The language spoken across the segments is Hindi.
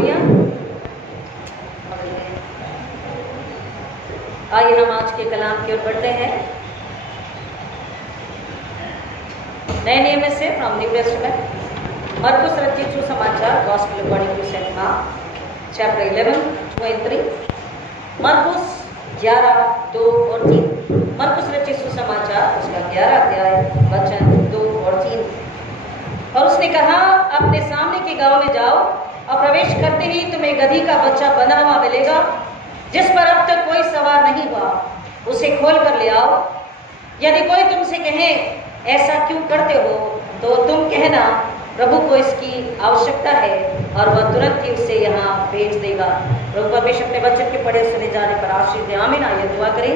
हालेलुया। आइए हम आज के कलाम की ओर बढ़ते हैं। नए नियम में से फ्रॉम न्यू टेस्टामेंट मरकुस रचित सुसमाचार gospel according to Saint Mark chapter 11:23, मरकुस 11:2 और 3। मरकुस रचित सुसमाचार उसका 11 अध्याय वचन 2 और 3। और उसने कहा, अपने सामने के गांव में जाओ और प्रवेश करते ही तुम्हें गधी का बच्चा बंधा हुआ मिलेगा, जिस पर अब तक कोई सवार नहीं हुआ, उसे खोल कर ले आओ। यदि कोई तुमसे कहे ऐसा क्यों करते हो, तो तुम कहना प्रभु को इसकी आवश्यकता है और वह तुरंत ही उसे यहाँ भेज देगा। प्रभु परमेश्वर अपने वचन के पढ़े सुने जाने पर आशीष दे। आमीन। आइए दुआ करें।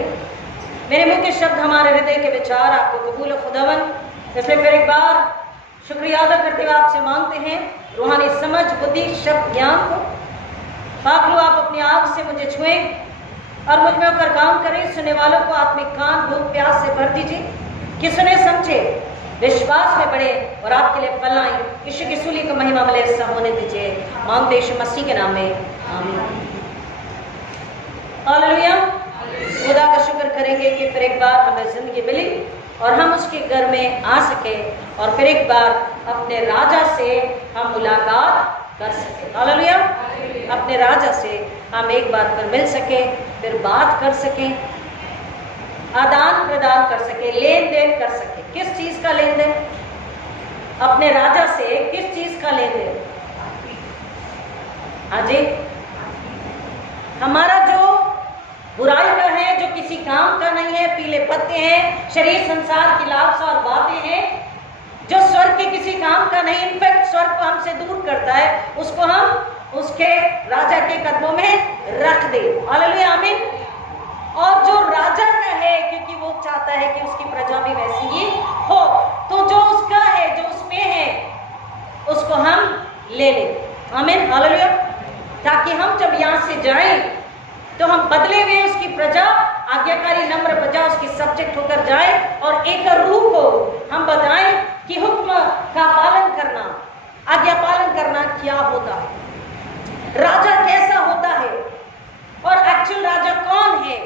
मेरे मुंह के शब्द, हमारे हृदय के विचार आपको कबूल हो खुदावन। इसलिए फिर एक बार शुक्रिया अदा करते हुए आपसे मांगते हैं रूहानी समझ, बुद्धि, शब्द, ज्ञान को पाकलो आप अपनी आँख से मुझे छुएं और मुझ में होकर काम करें। सुनने वालों को आत्मिक कान, भूख, प्यास से भर दीजिए कि सुने समझे, विश्वास में बढ़े और आपके लिए फल आए। यीशु की सूली को महिमा मिले, ऐसा होने दीजिए। मांगते यीशु मसीह के नाम में, आमीन। हालेलुया। खुदा का शुक्र करेंगे कि फिर एक बार हमें जिंदगी मिली और हम उसके घर में आ सके और फिर एक बार अपने राजा से हम मुलाकात कर सके। हालेलुया। अपने राजा से हम एक बार फिर मिल सके, फिर बात कर सके, आदान प्रदान कर सके, लेन देन कर सके। किस चीज का लेन देन? अपने राजा से किस चीज का लेन देन? हाँ जी, हमारा जो बुराई का है, जो किसी काम का नहीं है, पीले पत्ते हैं, शरीर संसार की लालसा और बातें हैं, जो स्वर्ग के किसी काम का नहीं, इनफैक्ट स्वर्ग को हमसे दूर करता है, उसको हम उसके राजा के कदमों में रख दे। हालेलुया, आमीन। और जो राजा का है, क्योंकि वो चाहता है कि उसकी प्रजा भी वैसी ही हो, तो जो उसका है, जो उसमें है, उसको हम ले लें। आमीन, हालेलुया। ताकि हम जब यहाँ से जाएं तो हम बदले हुए उसकी प्रजा, आज्ञाकारी नम्र प्रजा, उसकी सब्जेक्ट होकर जाए और एक रूह को हम बताएं कि हुक्म का पालन करना, आज्ञा पालन करना क्या होता है, राजा कैसा होता है और एक्चुअल राजा कौन है,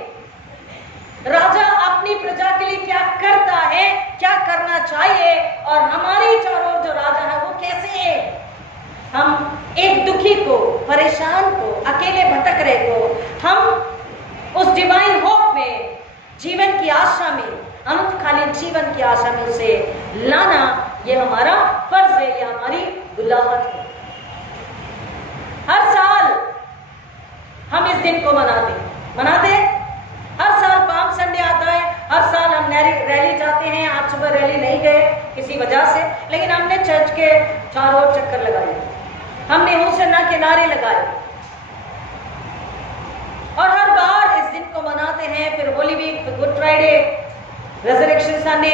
राजा अपनी प्रजा के लिए क्या करता है, क्या करना चाहिए, और हमारी चारों ओर जो राजा है वो कैसे है। हम एक दुखी को, परेशान को, अकेले भटक रहे को हम उस डिवाइन होप में, जीवन की आशा में, अनंतकालीन जीवन की आशा में उसे लाना, ये हमारा फर्ज है, ये हमारी दुलाहत है। हर साल हम इस दिन को मनाते हैं। हर साल पाम संडे आता है, हर साल हम रैली जाते हैं। आज सुबह रैली नहीं गए किसी वजह से, लेकिन हमने चर्च के चारों ओर चक्कर लगाए, हमने होसन्ना के नारे लगाए और हर बार इस दिन को मनाते हैं। फिर होली वीक, फिर Good Friday, resurrection Sunday,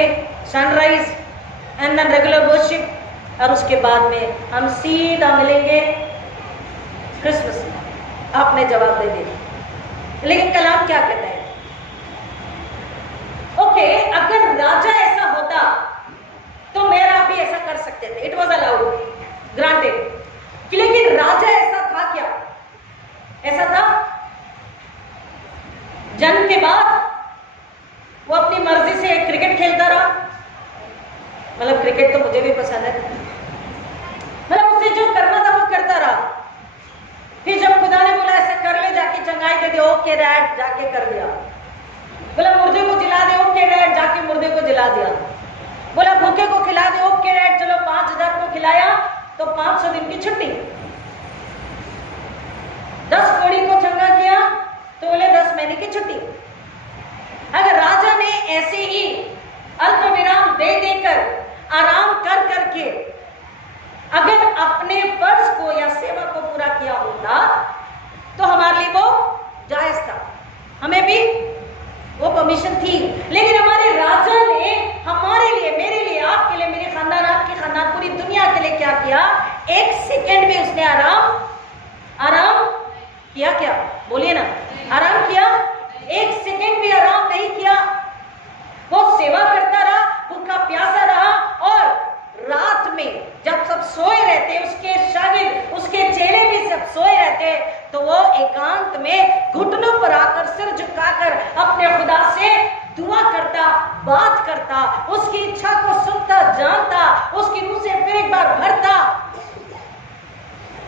sunrise and then regular worship, और उसके बाद में हम सीधा मिलेंगे क्रिसमस में। आपने जवाब दे दिया, लेकिन कलाम क्या कहता है? ओके, अगर राजा ऐसा होता तो मेरा भी ऐसा कर सकते थे, इट वॉज अलाउड, ग्रांटेड। लेकिन राजा ऐसा था क्या? ऐसा था जन्म के बाद वो अपनी मर्जी से क्रिकेट खेलता रहा। मतलब क्रिकेट तो मुझे भी पसंद है, मतलब उसे जो करना था वो करता रहा। फिर जब खुदा ने बोला ऐसा कर ले, जाके चंगाई दे दे, ओके डैड, जाके कर दिया। बोला मुर्दे को जिला दे, ओके डैड, जाके मुर्दे को जिला दिया। बोला भूखे को खिला दे, ओके डैड, चलो 5000 को खिलाया तो 500 दिन की छुट्टी। 10 कोड़ी को चंगा किया तो बोले 10 महीने की छुट्टी। अगर राजा ने ऐसे ही अल्प विराम दे देकर, आराम कर करके अगर अपने फर्ज को या सेवा को पूरा किया होता तो हमारे लिए वो जायज था, हमें भी वो परमिशन थी। लेकिन हमारे राजा ने हमारे लिए, मेरे लिए, आपके लिए, मेरे खानदान, आपके खानदान, पूरी दुनिया के लिए क्या किया? 1 सेकेंड में उसने आराम किया। क्या बोलिए ना, आराम किया? 1 सेकेंड भी आराम नहीं किया। वो सेवा करता रहा, भूखा प्यासा रहा, और रात में जब सब सोए रहते, उसके शागिर्द, उसके चेले भी सब सोए एकांत में घुटनों पर आकर सिर झुकाकर अपने खुदा से दुआ करता, बात करता, उसकी इच्छा को सुनता, जानता, उसकी रूह से फिर एक बार भरता,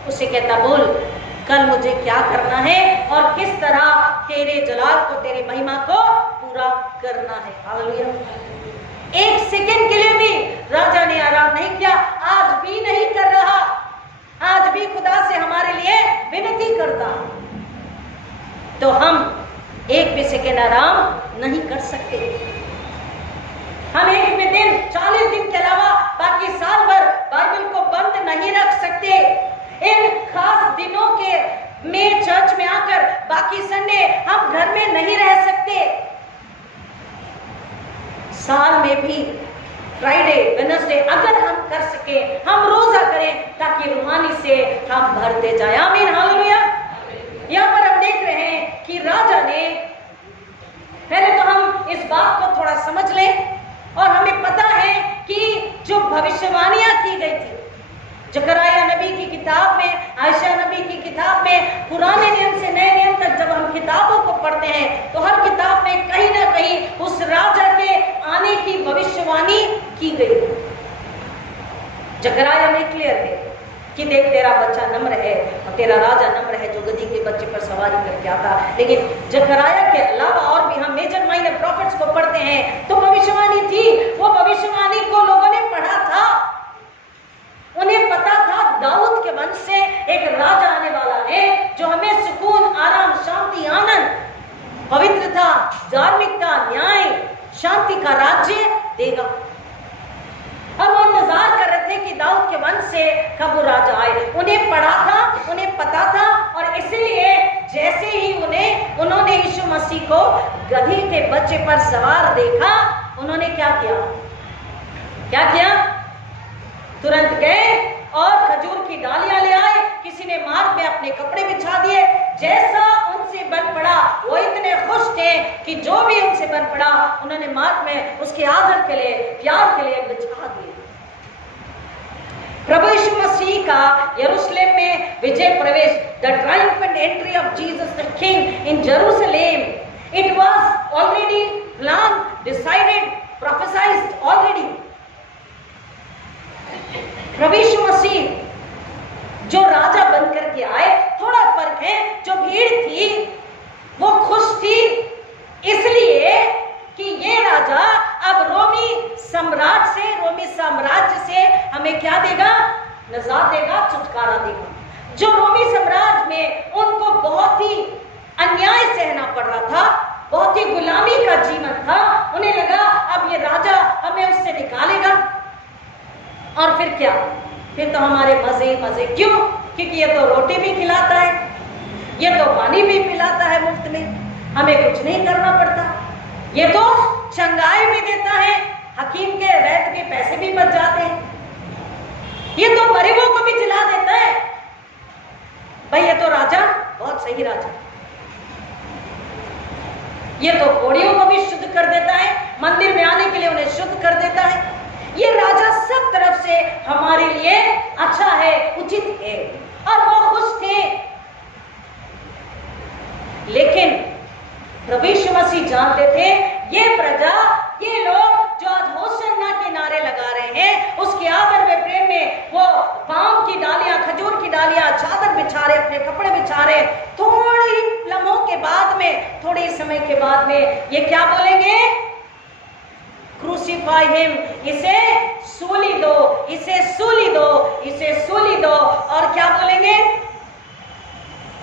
उसे कहता बोल कल मुझे क्या करना है और किस तरह तेरे जलाल को, तेरी महिमा को पूरा करना है। हालेलुया। एक सेकंड के लिए भी राजा ने आराम नहीं किया, आज भी नहीं कर रहा, आज भी खुदा से हमारे लिए विनती करता। तो हम एक भी सेकंड आराम नहीं कर सकते। हम एक भी दिन 40 दिन के अलावा बाकी साल भर बाइबल को बंद नहीं रख सकते। इन खास दिनों के में चर्च में आकर बाकी संडे हम घर में नहीं रह सकते। साल में भी फ्राइडे, वेडनेसडे अगर हम कर सके, हम रोजा करें ताकि रूहानी से हम भरते जाए। आमीन, हालेलुया। यहाँ पर हम देख रहे हैं कि राजा ने, पहले तो हम इस बात को थोड़ा समझ लें और हमें पता है कि जो भविष्यवाणियां की गई थी जकरिया नबी की किताब में, आयशा नबी की किताब में, पुराने नियम से नए नियम तक जब हम किताबों को पढ़ते हैं तो हर किताब में कहीं ना कहीं उस राजा के आने की भविष्यवाणी की गई। जकरिया में क्लियर है कि देख तेरा बच्चा नम्र है और तेरा राजा नम्र है जो गधी के बच्चे पर सवारी करके आता। लेकिन जकरिया के अलावा और भी हम मेजर माइनर प्रॉफिट्स को पढ़ते हैं तो भविष्यवाणी थी। वो भविष्यवाणी को लोगों ने पढ़ा था, उन्हें पता था दाऊद के वंश से एक राजा आने वाला है जो हमें सुकून, आराम, शांति, आनंद, पवित्रता, धार्मिकता, न्याय, शांति का राज्य देगा। अब वो इंतजार कर रहे थे कि दाऊद के वंश से कब वो राजा आए। उन्हें पढ़ा था, उन्हें पता था और इसलिए जैसे ही उन्होंने यीशु मसीह को गधी के बच्चे पर सवार देखा, उन्होंने क्या किया? तुरंत गए और खजूर की डालियां ले आए। किसी ने मार्ग में अपने कपड़े बिछा दिए। जैसा उनसे बन पड़ा वो इतने खुश थे कि जो भी उनसे बन पड़ा उन्होंने मार्ग में उसके आदर के लिए, प्यार के लिए बिछा दिए। प्रभु यीशु मसीह का यरूशलेम में विजय प्रवेश, the triumphant entry of Jesus the king in Jerusalem, it was already plan, decided, prophesized already. प्रभु यीशु मसीह जो राजा बनकर के आए, थोड़ा फर्क है, जो भीड़ थी वो खुश थी इसलिए कि ये राजा अब रोमी सम्राट से, रोमी साम्राज्य से हमें क्या देगा? निजात देगा, छुटकारा देगा। जो रोमी साम्राज्य में उनको बहुत ही अन्याय सहना पड़ रहा था, बहुत ही गुलामी का जीवन था, उन्हें लगा अब ये राजा हमें उससे निकालेगा। और फिर क्या? फिर तो हमारे मजे। क्यों? क्योंकि ये तो रोटी भी खिलाता है, ये तो पानी भी पिलाता है मुफ्त में, हमें कुछ नहीं करना पड़ता। ये तो चंगाई भी देता है, हकीम के वैद्य के पैसे भी बच जाते हैं। ये तो गरीबों को भी जिला देता है। भाई ये तो राजा बहुत सही राजा। ये तो कोड़ियों को भी शुद्ध कर देता है, मंदिर में आने के लिए उन्हें शुद्ध कर देता है। ये राजा सब तरफ से हमारे लिए अच्छा है, उचित है, और वो खुश थे। लेकिन प्रभु यीशु मसीह जानते थे ये प्रजा, ये लोग जो आज होशन्ना के नारे लगा रहे हैं, उसके आदर में, प्रेम में वो पाम की डालियां, खजूर की डालियां, चादर बिछा रहे, अपने कपड़े बिछा रहे, थोड़ी लम्हों के बाद में, थोड़े समय के बाद में ये क्या बोलेंगे? क्रूसीफाई हिम, इसे सूली दो, इसे सूली दो, इसे सूली दो। और क्या बोलेंगे?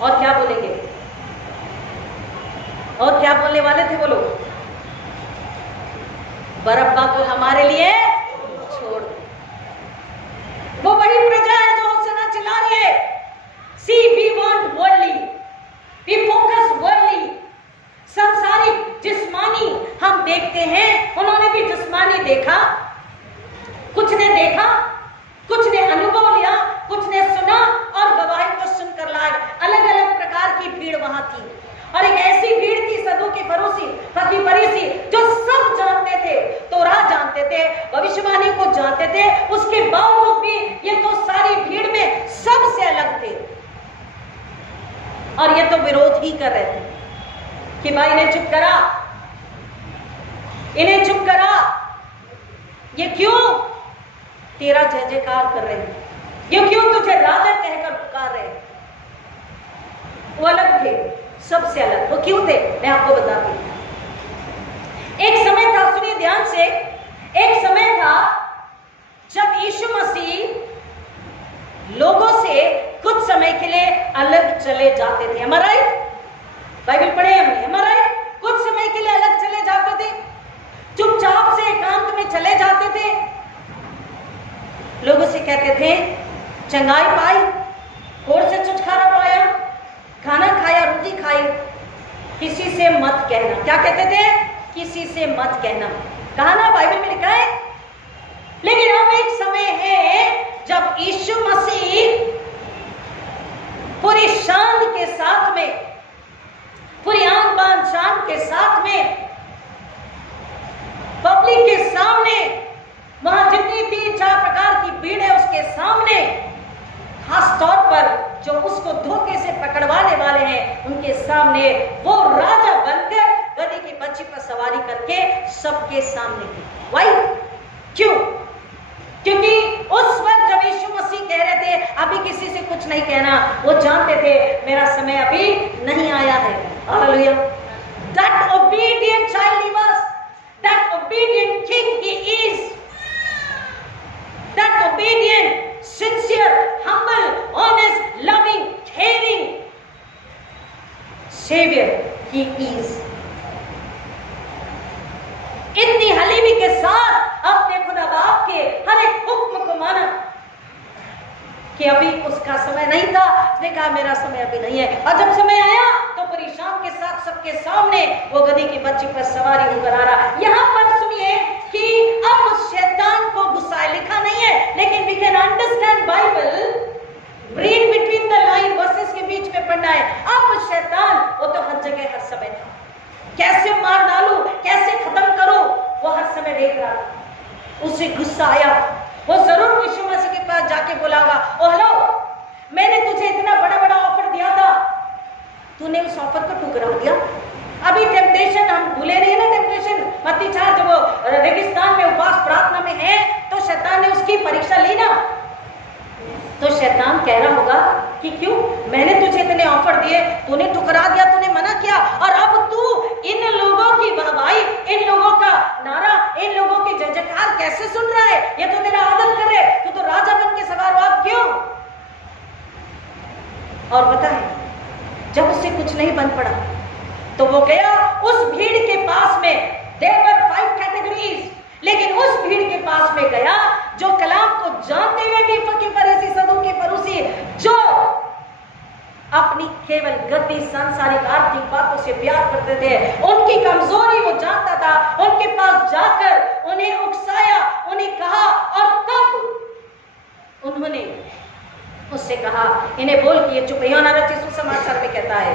और क्या बोलेंगे? और क्या बोलने वाले थे वो लोग? बरअब्बा को हमारे लिए छोड़ दो। वो बड़ी प्रजा है जो होशन्ना चिल्ला रही है। See we want worldly, we focus worldly, संसारिक, जिस्मानी हम देखते हैं। उन्होंने भी जिस्मानी देखा, कुछ ने देखा, कुछ ने अनुभव लिया, कुछ ने सुना और गवाही को सुनकर लाए। अलग अलग प्रकार की भीड़ वहां थी और एक ऐसी भीड़ थी सदूकी, फरीसी जो सब जानते थे, तोरात जानते थे, भविष्यवाणी को जानते थे। उसके बावजूद भी ये तो सारी भीड़ और ये तो विरोध ही कर रहे थे कि भाई इन्हें चुप करा, इन्हें चुप करा, ये क्यों तेरा जय जयकार कर रहे हैं, ये क्यों तुझे राजा कहकर पुकार रहे हैं। वो अलग थे, सबसे अलग। वो क्यों थे मैं आपको बताती हूँ। एक समय था, सुनिए ध्यान से, एक समय था जब यीशु मसीह लोगों से कुछ समय के लिए अलग चले जाते थे। Am I right? बाइबल पढ़े हमने, Am I right? कुछ समय के लिए अलग चले जाते थे, चुपचाप से एकांत में चले जाते थे, लोगों से कहते थे चंगाई पाई, होड़ से छुटकारा पाया, खाना खाया, रोटी खाई, किसी से मत कहना। क्या कहते थे? किसी से मत कहना। कहा ना, बाइबल में लिखा है। लेकिन अब एक समय है जब यीशु मसीह पूरी शान के साथ में, पूरी आन बान शान के साथ में, पब्लिक के सामने, वहां जितनी 3-4 प्रकार की भीड़ है उसके सामने, खास तौर पर जो उसको धोखे से पकड़वाने वाले हैं उनके सामने, वो राजा बनकर गदही की बच्ची पर सवारी करके सबके सामने थे। वाई? क्यों? क्योंकि उस वक्त जब यीशु मसीह कह रहे थे अभी किसी से कुछ नहीं कहना, वो जानते थे मेरा समय अभी नहीं आया है। Hallelujah. That obedient child he was, that obedient king he is, that obedient, sincere, humble, honest, loving, caring savior he is। इतनी हलीमी के साथ अपने खुदा बाप के हर एक हुक्म को माना कि अभी उसका समय नहीं था, उसने कहा मेरा समय अभी नहीं है, और जब समय आया तो परेशान के साथ सबके सामने वो गदही की बच्ची पर सवारी होकर आ रहा। यहाँ पर सुनिए कि अब शैतान को गुस्सा लिखा नहीं है, लेकिन we can understand Bible, read between the line, verses के बीच में पढ़ना है। अब शैतान वो तो हर जगह हर समय था, कैसे मार डालूं, कैसे खत्म करूं, वो हर समय देख रहा था। उसे गुस्सा आया, वो जरूर यीशु मसीह के पास जाके बोलागा, ओ हेलो, मैंने तुझे इतना बड़ा बड़ा ऑफर दिया था, तूने उस ऑफर को ठुकरा दिया। अभी टेम्पटेशन, हम भूले नहीं ना टेम्पटेशन, मत्ती 4 जब वो रेगिस्तान में उपवास प्रार्थना में है तो शैतान ने उसकी परीक्षा ली ना, तो शैतान कह रहा होगा कि क्यों, मैंने तुझे इतने ऑफर दिए, तूने ठुकरा दिया, तूने मना किया, और अब तू इन लोगों की वाहवाही, इन लोगों का नारा, इन लोगों की जय जयकार कैसे सुन रहा है? ये तो तेरा आदर कर रहे, तू तो राजा बन के सवार हो, अब क्यों? और पता है जब उससे कुछ नहीं बन पड़ा तो वो गया उस भीड़ के पास में। There were 5 categories, लेकिन उस भीड़ के पास में गया जो कलाम को जानते हुए भी फकीर फरीसी सदूकी फरूसी, जो अपनी केवल गद्दी सांसारिक आर्थिक बातों से प्यार करते थे, उनकी कमजोरी वो जानता था, उनके पास जाकर उन्हें उकसाया, उन्हें कहा, और तब उन्होंने उससे कहा, इन्हें बोल कि ये चुप, यूहन्ना रचित सुसमाचार में कहता है,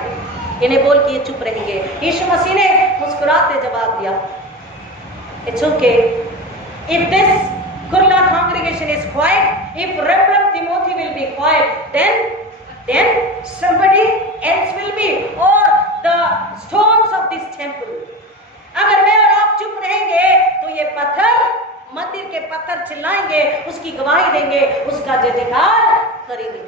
इन्हें बोल कि ये चुप रहेंगे। यीशु मसीह ने मुस्कुराते जवाब दिया, It's okay. If this Kurla congregation is quiet, if Reverend Timothy will be quiet, then somebody else will be, or the stones of this temple. अगर मैं और आप चुप रहेंगे तो ये पत्थर, मंदिर के पत्थर चिल्लाएंगे, उसकी गवाही देंगे, उसका जय जयकार करेंगे।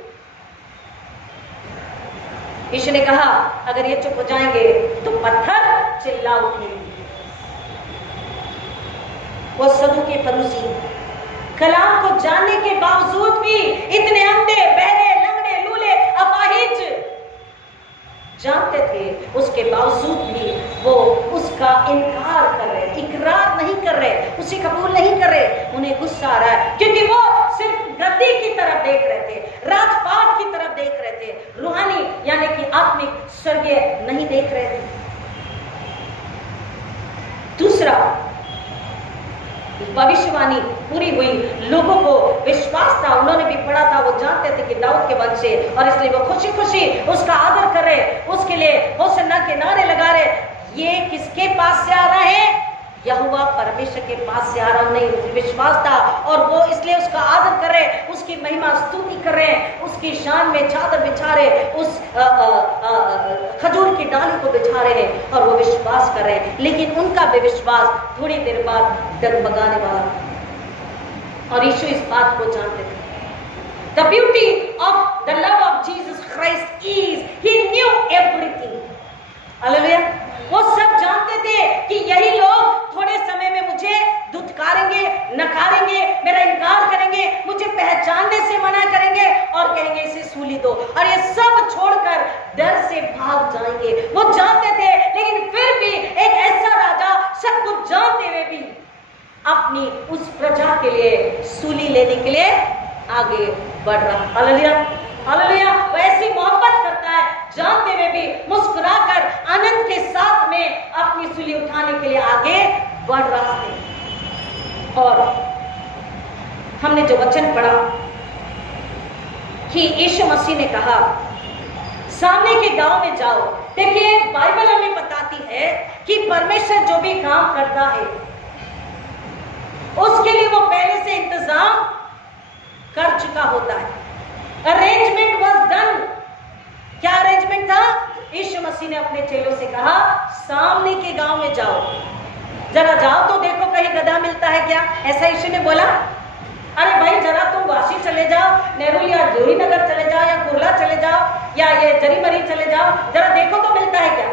यीशु ने कहा अगर ये चुप हो जाएंगे तो पत्थर चिल्ला उठेंगे। वो सदूकी फरीसी कलाम को जानने के बावजूद भी, इतने अंधे, बहरे, लंगड़े, लूले, अपाहिज जानते थे, उसके बावजूद भी वो उसका इनकार कर रहे, इकरार नहीं कर रहे, उसे कबूल नहीं कर रहे। उन्हें गुस्सा आ रहा है क्योंकि वो सिर्फ गद्दी की तरफ देख रहे थे, राजपाट की तरफ देख रहे थे, रूहानी यानी कि आत्मिक स्वर्गीय नहीं देख रहे थे। दूसरा, भविष्यवाणी पूरी हुई, लोगों को विश्वास था, उन्होंने भी पढ़ा था, वो जानते थे कि दाऊद के वंश से, और इसलिए वो खुशी खुशी उसका आदर कर रहे, उसके लिए होसन्ना के नारे लगा रहे। ये किसके पास से आ रहा है? यहोवा परमेश्वर के पास से आराम नहीं, विश्वास था, और वो इसलिए उसका आदर कर रहे, उसकी महिमा स्तुति कर रहे हैं, उसकी शान में चादर बिछा रहे, उस खजूर की डाली को बिछा रहे हैं और वो विश्वास कर रहे हैं। लेकिन उनका बेविश्वास थोड़ी देर बाद डगमगाने वाला, और यीशु इस बात को जानते थे। The beauty of the love of Jesus Christ is he knew everything. Hallelujah. वो सब जानते थे कि यही लोग थोड़े समय में मुझे धुतकारेंगे, नकारेंगे, मेरा इनकार करेंगे, मुझे पहचानने से मना करेंगे और कहेंगे इसे सूली दो, और ये सब छोड़कर डर से भाग जाएंगे। वो जानते थे, लेकिन फिर भी एक ऐसा राजा सब कुछ जानते हुए भी अपनी उस प्रजा के लिए सूली लेने के लिए आगे बढ़ रहा। Hallelujah, hallelujah. वो ऐसी मोहब्बत करता है, जानते हुए भी मुस्कुराकर आनंद के साथ में अपनी सूली उठाने के लिए आगे बढ़ रहा है। और हमने जो वचन पढ़ा कि यीशु मसीह ने कहा सामने के गांव में जाओ। देखिए, बाइबल हमें बताती है कि परमेश्वर जो भी काम करता है उसके लिए वो पहले से इंतजाम कर चुका होता है। Arrangement was done. क्या अरेंजमेंट था? यीशु मसीह ने अपने चेलों से कहा सामने के गांव में जाओ, जरा जाओ तो देखो कहीं गधा मिलता है क्या। ऐसा यीशु ने बोला? अरे भाई जरा तुम वाशी चले जाओ, नेहरू या जोरी नगर चले जाओ, या कुर्ला चले जाओ, या ये जरीमरी चले जाओ, जरा देखो तो मिलता है क्या।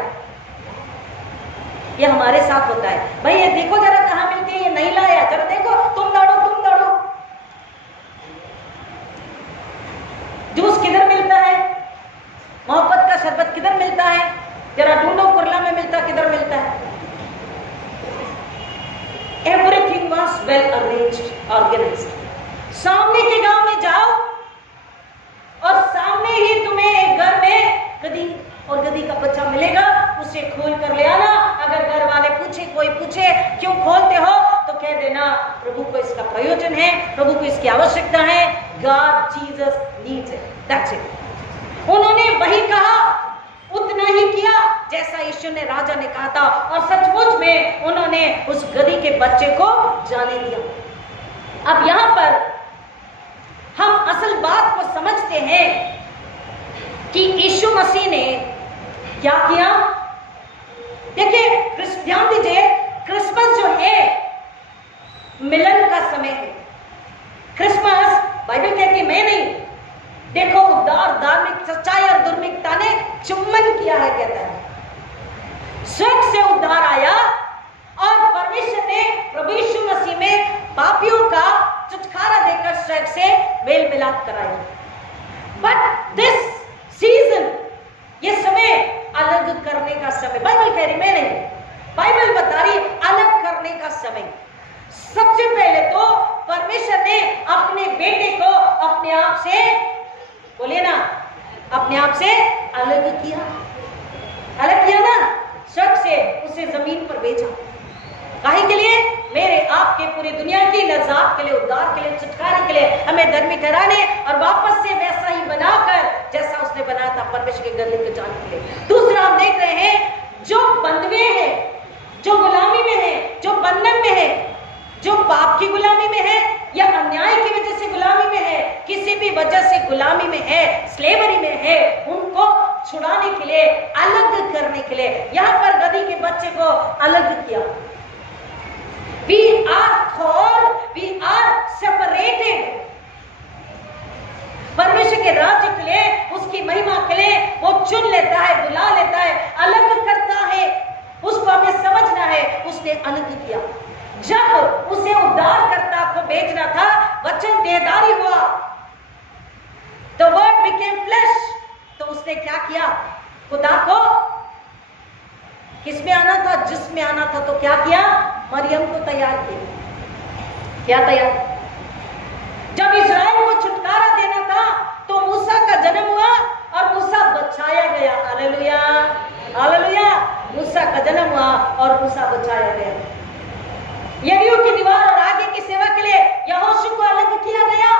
ये हमारे साथ होता है, भाई ये देखो जरा कहां मिलती है, ये नहीं लाया, जरा देखो, तुम दौड़ो तुम दौड़ो। जूस किधर मिलता है, मोहब्बत का शरबत किधर मिलता है, जरा ढूंढो, कुर्ला में मिलता, किधर मिलता है। Everything was well arranged, organised. सामने के गांव में जाओ और सामने ही तुम्हें एक घर में गधी और गधी का बच्चा मिलेगा, उसे खोल कर ले आना। अगर घर वाले पूछे, कोई पूछे क्यों खोलते हो, तो कह देना प्रभु को इसका प्रयोजन है, प्रभु को इसकी आवश्यकता है। God Jesus needs it. That's it. उन्होंने वही कहा, उतना ही किया जैसा यीशु ने राजा ने कहा था, और सचमुच में उन्होंने उस गधी के बच्चे को जाने दिया। अब यहां पर हम असल बात को समझते हैं कि यीशु मसीह ने क्या किया। देखिए, ध्यान दीजिए, क्रिसमस जो है मिलन का समय है। क्रिसमस बाइबल कहती है, मैं नहीं, देखो उद्धार, धार्मिक सच्चाई और दुर्मिकता ने चुम्बन किया है, कहता है। स्वर्ग से उद्धार आया और परमेश्वर ने प्रभु यीशु मसीह में पापियों का छुटकारा देकर स्वर्ग से मेल मिलाप कराया। बट दिस सीजन, ये समय अलग करने का समय, बाइबल कह रही, मैं नहीं, बाइबल बता रही अलग करने का समय। सबसे पहले तो परमेश्वर ने अपने बेटे को अपने आप से, बोलिए ना, अपने आप से अलग किया। अलग किया ना, स्वर्ग से उसे जमीन पर भेजा। काहे के लिए? मेरे आपके पूरी दुनिया की नजात के लिए, उद्धार के लिए, छुटकारे के लिए, हमें धर्मी ठहराने और वापस से वैसा ही बनाकर जैसा उसने बनाया था परमेश्वर के गले को जाने के लिए। दूसरा हम देख रहे हैं, जो बंधुए हैं, जो गुलामी में है, जो बंधन में है, जो पाप की गुलामी में है या अन्याय की वजह से गुलामी में है, किसी भी वजह से गुलामी में है, स्लेवरी में है, उनको छुड़ाने के लिए, अलग करने के लिए यहां पर गधी के बच्चे को अलग किया। We are called, we are separated. परमेश्वर के राज्य के लिए, उसकी महिमा के लिए वो चुन लेता है, बुला लेता है, अलग करता है। उसको हमें समझना है, उसने अलग किया। जब उसे उद्धारकर्ता को भेजना था, वचन देहधारी हुआ, The word became flesh, तो उसने क्या किया? खुदा को किसमें आना था? जिसमें आना था। तो क्या किया? मरियम को तैयार किया। क्या तैयार? जब इस्राएल को छुटकारा देना था तो मूसा का जन्म हुआ और मूसा बचाया गया। Hallelujah, hallelujah. मूसा का जन्म हुआ और मूसा बचाया गया। यरीहो की दीवार और आगे की सेवा के लिए यहोशू को अलग किया गया।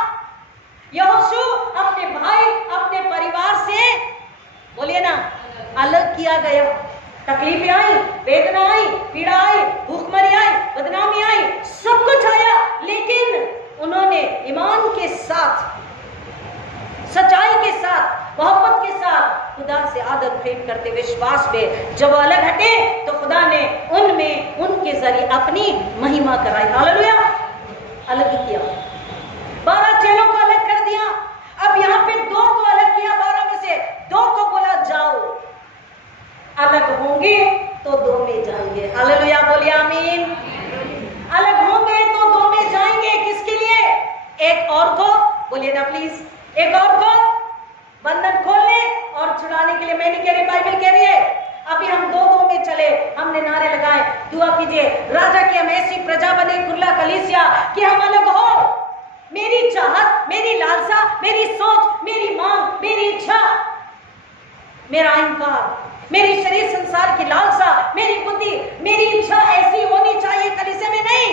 यहोशू अपने भाई, अपने परिवार से, बोलिए ना, अलग किया गया। तकलीफें आई, वेदना आई, पीड़ा आई, भूखमरी आई, परेशानी आई, सब कुछ आया, लेकिन उन्होंने ईमान के साथ, सच्चाई के साथ, मोहब्बत के साथ खुदा से आदत प्रेम करते विश्वास में जब अलग हटे तो खुदा ने उनमें उनके जरिए अपनी महिमा कराई। हालेलुया। अलग किया, 12 चेलों को अलग कर दिया। अब यहाँ पे 2 को अलग किया, 12 में से 2 को बोला जाओ, अलग होंगे तो 2 में जाएंगे। हालेलुया, बोलिए आमीन। अलग होंगे तो 2 में जाएंगे, किसके लिए? एक और को, बोलिए ना प्लीज, एक और को बंधन खोलने और छुड़ाने के लिए। मैं नहीं कह रही, बाइबल कह रही है। अभी हम 2-2 में चले, हमने नारे लगाए, दुआ कीजिए राजा की हम ऐसी प्रजा बने, कुर्ला कलीसिया, कि हम अलग हो। मेरी चाहत, मेरी लालसा, मेरी सोच, मेरी मांग, मेरी इच्छा, मेरा अहंकार, मेरी शरीर संसार की लालसा, मेरी बुद्धि, मेरी इच्छा ऐसी होनी चाहिए कलीसिया में नहीं।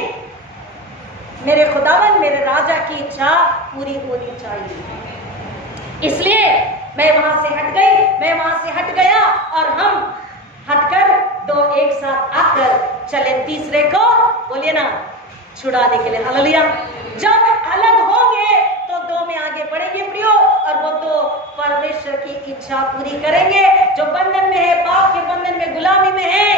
मेरे खुदावन, मेरे राजा की इच्छा पूरी होनी चाहिए। इसलिए मैं वहां से हट गई, मैं वहां से हट गया, और हम हटकर 2 एक साथ आकर चले तीसरे को, बोलिए ना, छुड़ाने के लिए। हालेलुया। जब अलग होंगे तो 2 में आगे बढ़ेंगे प्रियो, और वो 2 परमेश्वर की इच्छा पूरी करेंगे। जो बंधन में है, पाप के बंधन में, गुलामी में है,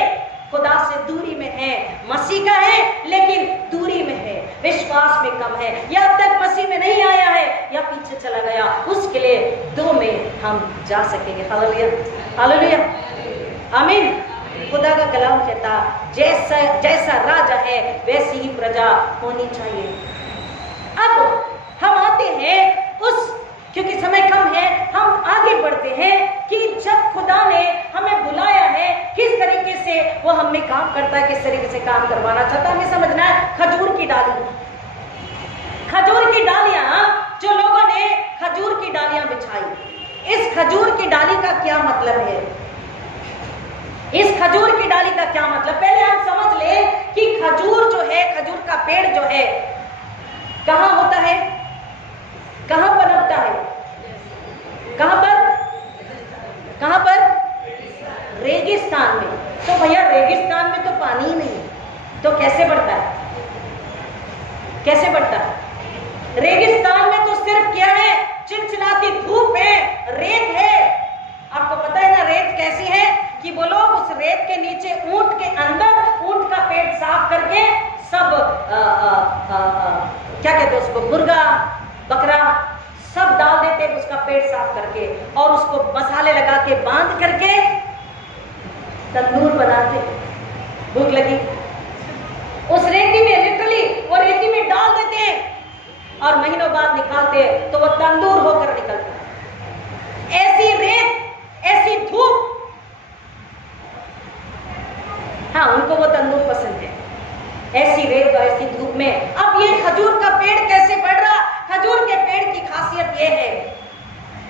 खुदा से दूरी में है, मसीह का है लेकिन दूरी में है, विश्वास में कम है, या अब तक मसीह में नहीं आया है, या पीछे चला गया, उसके लिए 2 में हम जा सकेंगे। हालेलुया, हालेलुया, आमीन। खुदा का कलाम कहता, जैसा राजा है वैसी ही प्रजा होनी चाहिए। अब हम आते हैं उस, क्योंकि समय कम है, हम आगे बढ़ते हैं कि जब खुदा ने हमें बुलाया है, किस तरीके से वो हमें काम करता है, किस तरीके से काम करवाना चाहता है, हमें समझना है। खजूर की डाली, खजूर की डालियां, जो लोगों ने खजूर की डालियां बिछाई, इस खजूर की डाली का क्या मतलब है? इस खजूर की डाली का क्या मतलब? पहले हम समझ ले कि खजूर जो है, खजूर का पेड़ जो है, कहां होता है, कहां पनपता है, कहां पर, कहां पर? रेगिस्तान में। तो भैया रेगिस्तान में तो पानी ही नहीं है, तो कैसे बढ़ता है, कैसे बढ़ता है? रेगिस्तान में तो सिर्फ क्या है? चिलचिलाती धूप है, रेत है। आपको पता है ना रेत कैसी है, कि वो लोग उस रेत के नीचे ऊंट के अंदर ऊंट का पेट साफ करके सब क्या कहते हैं उसको, मुर्गा, बकरा सब डाल देते, उसका पेट साफ करके, और उसको मसाले लगा के बांध करके तंदूर बनाते। भूख लगी, उस रेती में, लिटरली वो रेती में डाल देते हैं, और महीनों बाद निकालते हैं तो वो तंदूर होकर निकलता है। ऐसी रेत, ऐसी धूप, हाँ उनको वो तंदूर पसंद है, ऐसी रेत और ऐसी धूप में। अब ये खजूर का पेड़ कैसे बढ़ रहा? खजूर के पेड़ की खासियत ये है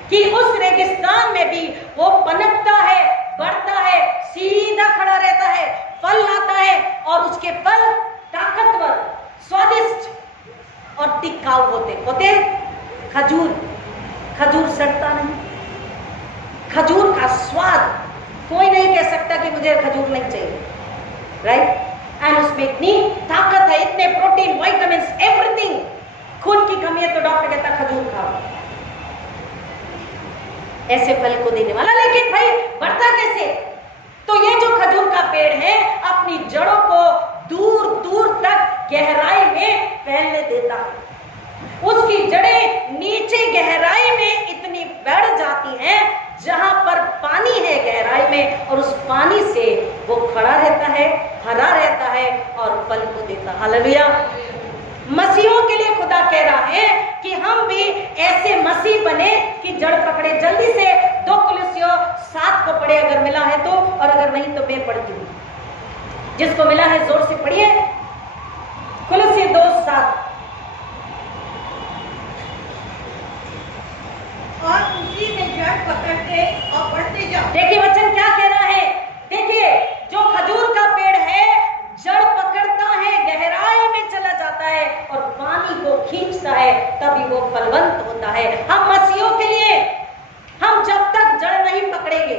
कि उस रेगिस्तान में भी वो पनपता है, बढ़ता है, सीधा खड़ा रहता है, फल लाता है, और उसके फल ताकतवर, स्वादिष्ट और टिकाऊ होते। खजूर, खजूर सड़ता नहीं, खजूर का स्वाद कोई नहीं कह सकता कि मुझे खजूर नहीं चाहिए, राइट? एंड उसमें इतनी ताकत है, इतने प्रोटीन, विटामिन, एवरीथिंग। खून की कमी है तो डॉक्टर कहता खजूर खाओ, ऐसे फल को देने वाला। लेकिन भाई बढ़ता कैसे? तो ये जो खजूर का पेड़ है अपनी जड़ों को दूर दूर तक गहराई में फैलने देता है। उसकी जड़ें नीचे गहराई में इतनी बढ़ जाती हैं जहां पर पानी है गहराई में, और उस पानी से वो खड़ा रहता है, हरा रहता है और फल को देता। हालेलुया। मसीहों के लिए खुदा कह रहा है कि हम भी ऐसे मसीह बने कि जड़ पकड़े। जल्दी से 2 कुलुस्सियों 7 को पढ़े अगर मिला है तो, और अगर नहीं तो मैं पढ़ती हूँ। जिसको मिला है जोर से पढ़िए, कुलुस्सी 2:7। और उसी में जड़ पकड़ते और बढ़ते जाओ। देखिए वचन क्या कह रहा है, देखिए जो खजूर का पेड़ है जड़ पकड़ता है, गहराई में चला जाता है और पानी को खींचता है, तभी वो फलवंत होता है। हम मसीहों के लिए, हम जब तक जड़ नहीं पकड़ेंगे,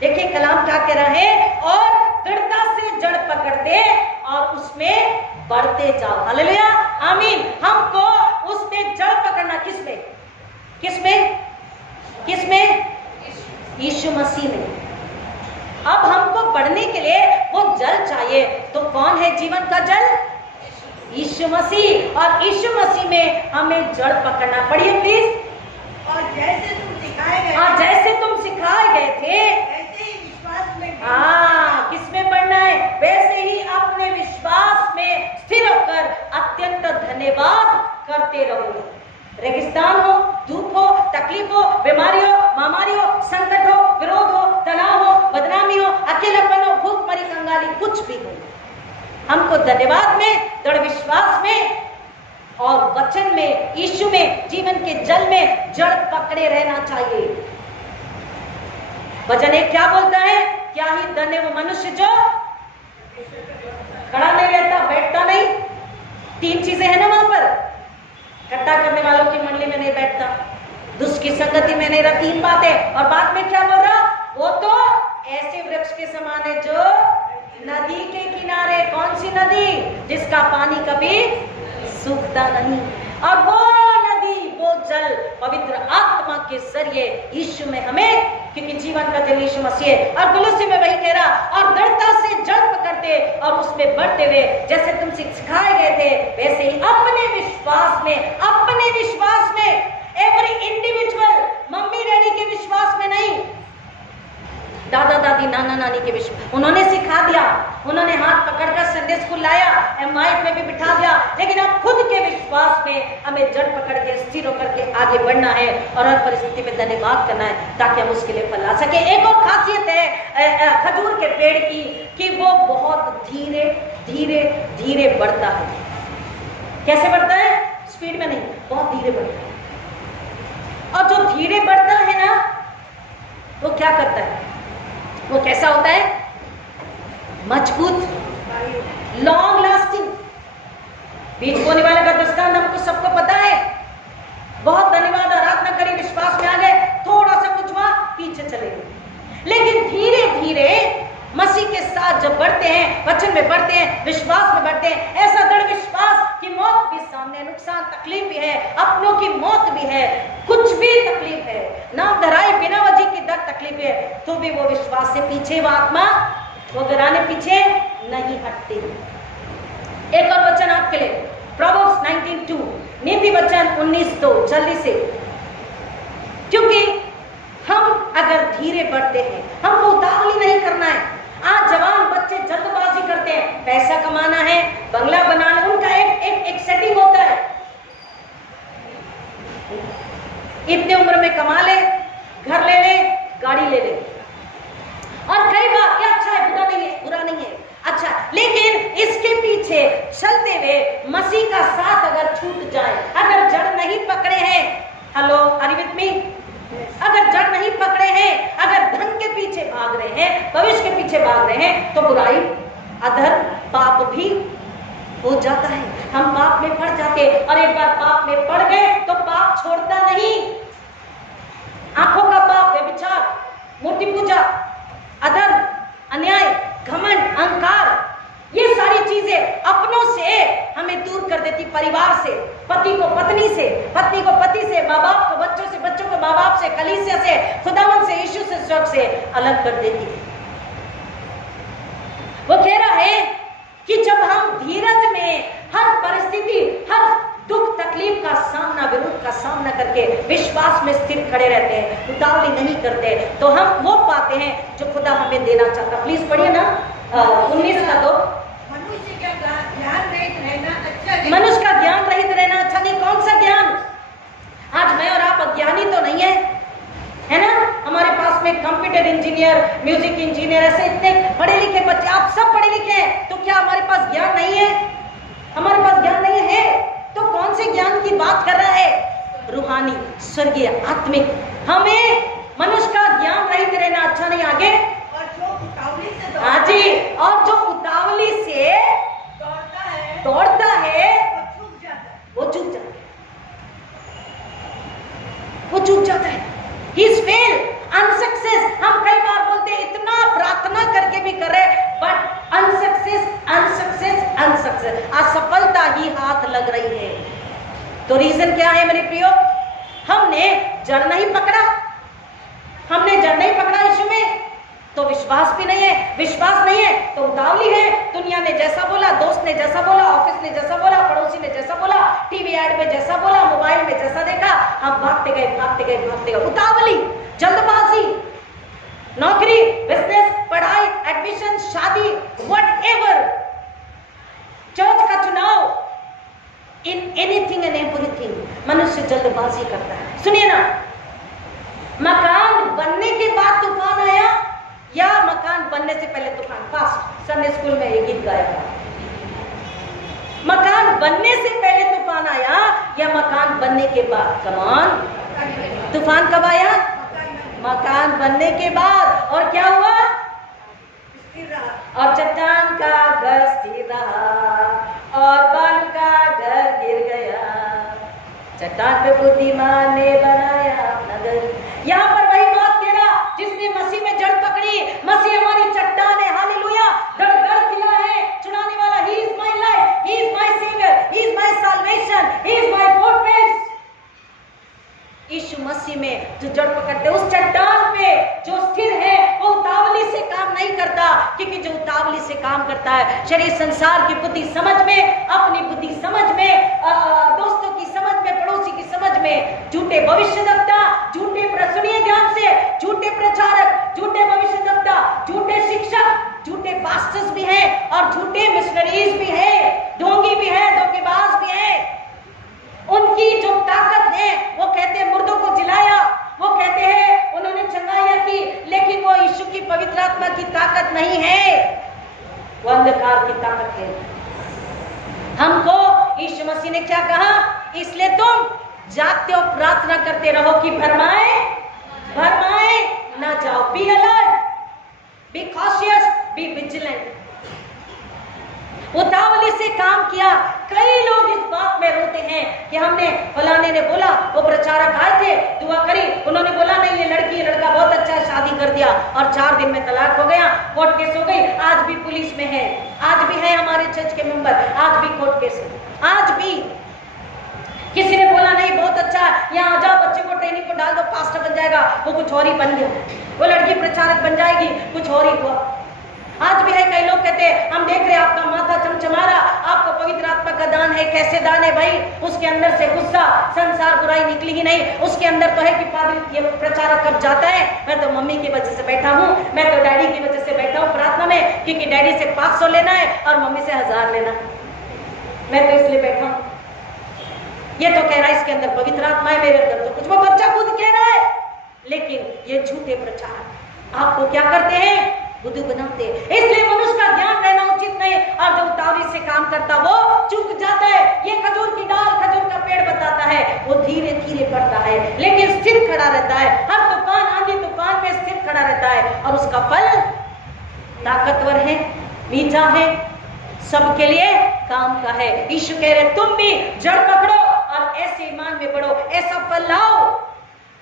देखिए कलाम क्या कह रहा है, और दृढ़ता से जड़ पकड़ते और उसमें बढ़ते जाओ। हालेलुया, आमीन। हमको उसमें जड़ पकड़ना, किसमें किसमें किसमें? यीशु मसीह में। अब हमको बढ़ने के लिए वो जल चाहिए, तो कौन है जीवन का जल? यीशु मसीह। और यीशु मसीह में हमें जड़ पकड़ना। पढ़िए प्लीज। और जैसे तुम सिखाए गए, और जैसे तुम सिखाए गए थे, ऐसे ही विश्वास में हाँ, किसमें बढ़ना है? वैसे ही अपने विश्वास में स्थिर होकर अत्यंत धन्यवाद करते रहो। रेगिस्तान हो, धूप हो, तकलीफ हो, बीमारी हो, महामारी हो, संकट हो, विरोध हो, तनाव हो, बदनामी हो, अकेलापन हो, भूखमरी, कंगाली, कुछ भी हो, हमको धन्यवाद में, दृढ़ विश्वास में और वचन में, यीशु में, जीवन के जल में जड़ पकड़े रहना चाहिए। वचन एक क्या बोलता है? क्या ही धन्य वो मनुष्य जो खड़ा नहीं रहता, बैठता नहीं। 3 चीजें हैं ना वहां पर। इकट्ठा करने वालों की मंडली में नहीं बैठता, दुष्ट की संगति में नहीं रहा, 3 बातें। और बाद में क्या बोल रहा? वो तो ऐसे वृक्ष के समान है जो नदी के किनारे। कौन सी नदी? जिसका पानी कभी सूखता नहीं। और वो नदी, वो जल पवित्र आत्मा के जरिए यीशु में हमें, क्योंकि जीवन का जल यीशु मसीह है। और कुलुस्सी में वही कह रहा, और दृढ़ता से जड़ पकड़ते और उसमें बढ़ते हुए जैसे तुम सिखाए गए थे वैसे ही अपने विश्वास में एवरी इंडिविजुअल, मम्मी डैडी के विश्वास में नहीं, दादा दादी नाना नानी के विश्वास, उन्होंने सिखा दिया, उन्होंने हाथ पकड़कर संडे स्कूल लाया, माइक में भी बिठा दिया, लेकिन अब खुद के विश्वास में हमें जड़ पकड़ के स्थिर होकर के आगे बढ़ना है और हर परिस्थिति में धन्यवाद करना है ताकि हम उसके लिए फल ला सके। एक और खासियत है खजूर के पेड़ की कि वो बहुत धीरे धीरे धीरे बढ़ता है। कैसे बढ़ता है? स्पीड में नहीं, बहुत धीरे बढ़ता है। और जो धीरे बढ़ता है ना, वो क्या करता है? वो कैसा होता है? मजबूत, लॉन्ग लास्टिंग। बीज बोने वाले का दृष्टांत हमको सबको पता है। बहुत धन्यवाद, आराधना करी, विश्वास में आ गए, थोड़ा सा कुछ हुआ, पीछे चले गए। लेकिन धीरे धीरे मसीह के साथ जब बढ़ते हैं, वचन में बढ़ते हैं, विश्वास में बढ़ते हैं, ऐसा दृढ़ विश्वास कि मौत भी सामने, नुकसान तकलीफ भी है, अपनों की मौत भी है, कुछ भी तकलीफ है, नाम धराए बिना वजह की दर्द तकलीफ है, तो भी वो विश्वास से पीछे, वो आत्मा वो गिराने पीछे नहीं हटती। एक और वचन आपके लिए, प्रोवर्ब्स 19:2, नीति वचन 19:2, जल्दी से। क्योंकि हम अगर धीरे बढ़ते हैं, हमको उतावली नहीं करना है। आज जवान बच्चे जल्दबाजी करते हैं, पैसा कमाना है, बंगला बनाना, उनका एक सेटिंग होता है, इतने उम्र में कमा ले, घर ले ले, गाड़ी ले ले। और कई बार क्या अच्छा है, बुरा नहीं है, अच्छा, लेकिन इसके पीछे चलते हुए मसीह का साथ अगर छूट जाए, अगर जड़ नहीं पकड़े हैं, hello, are you with me? अगर जड़ नहीं पकड़े हैं, अगर धन के पीछे भाग रहे हैं, भविष्य के पीछे भाग रहे हैं, तो बुराई, अधर्म, पाप भी हो जाता है। हम पाप में पड़ जाते हैं, और एक बार पाप में पड़ गए तो पाप छोड़ता नहीं। आंखों का पाप, व्यभिचार, मूर्ति पूजा, अधर्म, अन्याय, घमंड, अहंकार, ये सारी चीजें अपनों से हमें दूर कर देती। परिवार से, पति को पत्नी से, पत्नी को पति से, माँ बाप को बच्चों से, बच्चों को माँ बाप से, कलीसिया से, खुदावन से, यीशु से, स्वर्ग से अलग कर देती। वो कह रहा है कि जब हम धीरज में हर परिस्थिति, हर दुख तकलीफ का सामना, विरोध का सामना करके विश्वास में स्थिर खड़े रहते हैं, उतावली नहीं करते, तो हम वो पाते हैं जो खुदा हमें देना चाहता। प्लीज पढ़िए ना 19 का। तो मनुष्य का ज्ञान रहित रहना अच्छा नहीं। मनुष्य का ज्ञान रहित रहना अच्छा नहीं। कौन सा ज्ञान? आज मैं और आप अज्ञानी तो नहीं है ना? हमारे पास में कंप्यूटर इंजीनियर, म्यूजिक इंजीनियर, ऐसे इतने पढ़े लिखे बच्चे, आप सब पढ़े लिखे हैं, तो क्या हमारे पास ज्ञान नहीं है? हमारे पास ज्ञान नहीं है, तो कौन से ज्ञान की बात कर रहा है? रूहानी, स्वर्गीय, आत्मिक। हमें मनुष्य का ज्ञान रहित रहना अच्छा नहीं। आगे, और जो उतावली से हाँ जी, और जो उतावली से दौड़ता है वो चूक जाता है, वो चूक जाता है। He is fail, unsuccess। हम कई बार बोलते हैं, इतना प्रार्थना करके भी कर रहे, बट अनसक्सेस, अनसक्सेस, अनसक्सेस। आज सब लग रही है। तो रीजन क्या है मेरे प्रियो? हमने जड़ नहीं पकड़ा, हमने जड़ नहीं पकड़ा यीशु में, तो विश्वास भी नहीं है। विश्वास नहीं है तो उतावली है। दुनिया ने जैसा बोला, दोस्त ने जैसा बोला, ऑफिस ने जैसा बोला, पड़ोसी ने जैसा बोला, टीवी ऐड में जैसा बोला, मोबाइल में जैसा देखा, हम भागते गए भागते गए भागते गए। उतावली, जल्दबाजी, नौकरी, बिजनेस, पढ़ाई, एडमिशन, शादी, व्हाटएवर, चर्च का चुनाव, इन एनीथिंग एंड एवरीथिंग मनुष्य जल्दबाजी करता है। सुनिए ना, मकान बनने के बाद तूफान आया या मकान बनने से पहले तूफान? फास्ट संडे स्कूल में ये गीत गाया था। मकान बनने से पहले तूफान आया या मकान बनने के बाद? कमान, तूफान कब आया? मकान बनने के बाद। और क्या हुआ? और चट्टान का घर स्थिर रहा और बालू का घर गिर गया, चट्टान पे बुद्धिमान ने बनाया नगर। यहाँ पर वही बात कह रहा, जिसने मसीह में जड़ पकड़ी, मसीह हमारी चट्टान है। हालेलुया, दर किला है, छुड़ाने वाला। He is my life, he is my saviour, he is my salvation, he is my fortress. यीशु मसीह में जो जड़ पकड़ते, उस चट्टान पे जो स्थिर है, वो उतावली से काम नहीं करता, क्योंकि जो उतावली से काम करता है शरीर संसार की बुद्धि समझ में, अपनी बुद्धि समझ में, दोस्तों की समझ में, पड़ोसी की समझ में, झूठे भविष्यवक्ता, झूठे, सुनिए ध्यान से, झूठे प्रचारक, झूठे भविष्यवक्ता, झूठे शिक्षक, झूठे पास्टर्स भी हैं और झूठे मिशनरीज भी हैं, ढोंगी भी है, धोखेबाज भी है। उनकी जो ताकत है, वो कहते हैं मुर्दों को जिलाया, वो कहते हैं उन्होंने चंगाइयां की, लेकिन वो यीशु की पवित्र आत्मा की ताकत नहीं है, वो अंधकार की ताकत है। हमको यीशु मसीह ने क्या कहा? इसलिए तुम जागते हो, प्रार्थना करते रहो कि भरमाए ना जाओ। Be alert, be cautious, be vigilant. उतावली से काम किया। कई लोग इस बात में रोते हैं कि हमने, फलाने ने बोला, वो प्रचारक आए थे, दुआ करी, उन्होंने बोला नहीं ये लड़की लड़का बहुत अच्छा है, शादी कर दिया और 4 दिन में तलाक हो गया, कोर्ट केस हो गई। आज भी पुलिस में है, आज भी है हमारे चर्च के मेंबर, आज भी कोर्ट केस है। आज भी किसी ने बोला नहीं बहुत अच्छा, यहाँ आ जाओ, बच्चे को ट्रेनिंग को डाल दो, पास्टर बन जाएगा, वो कुछ और ही बन गया। वो लड़की प्रचारक बन जाएगी, कुछ और ही हुआ। आज भी है, कई लोग कहते हैं हम देख रहे हैं आपका माथा चमचमा रहा, आपको पवित्र आत्मा का दान है। कैसे दान है भाई? उसके अंदर से गुस्सा, संसार, बुराई निकली ही नहीं। उसके अंदर तो है कि पादरी, ये प्रचारक कब जाता है? मैं तो मम्मी की वजह से बैठा हूँ, मैं तो डैडी की वजह से बैठा हूँ प्रार्थना में, क्योंकि डैडी से 500 लेना है और मम्मी से 1000 लेना है, मैं तो इसलिए बैठा हूँ। ये तो कह रहा है इसके अंदर पवित्र आत्मा है, मेरे अंदर तो कुछ, वो बच्चा खुद कह रहा है। लेकिन ये झूठे प्रचारक आपको क्या करते हैं? बुद्धू बनाते। इसलिए मनुष्य का ध्यान रहना उचित नहीं, और जो उतावली से काम करता वो चूक जाता है। ये खजूर की डाल, खजूर का पेड़ बताता है, वो धीरे धीरे बढ़ता है लेकिन स्थिर खड़ा रहता है। हर तूफान, आंधी तूफान में स्थिर खड़ा रहता है और उसका फल ताकतवर है, मीठा है, सबके लिए काम का है। यीशु कह रहे तुम भी जड़ पकड़ो और ऐसे ईमान में बढ़ो, ऐसा फल लाओ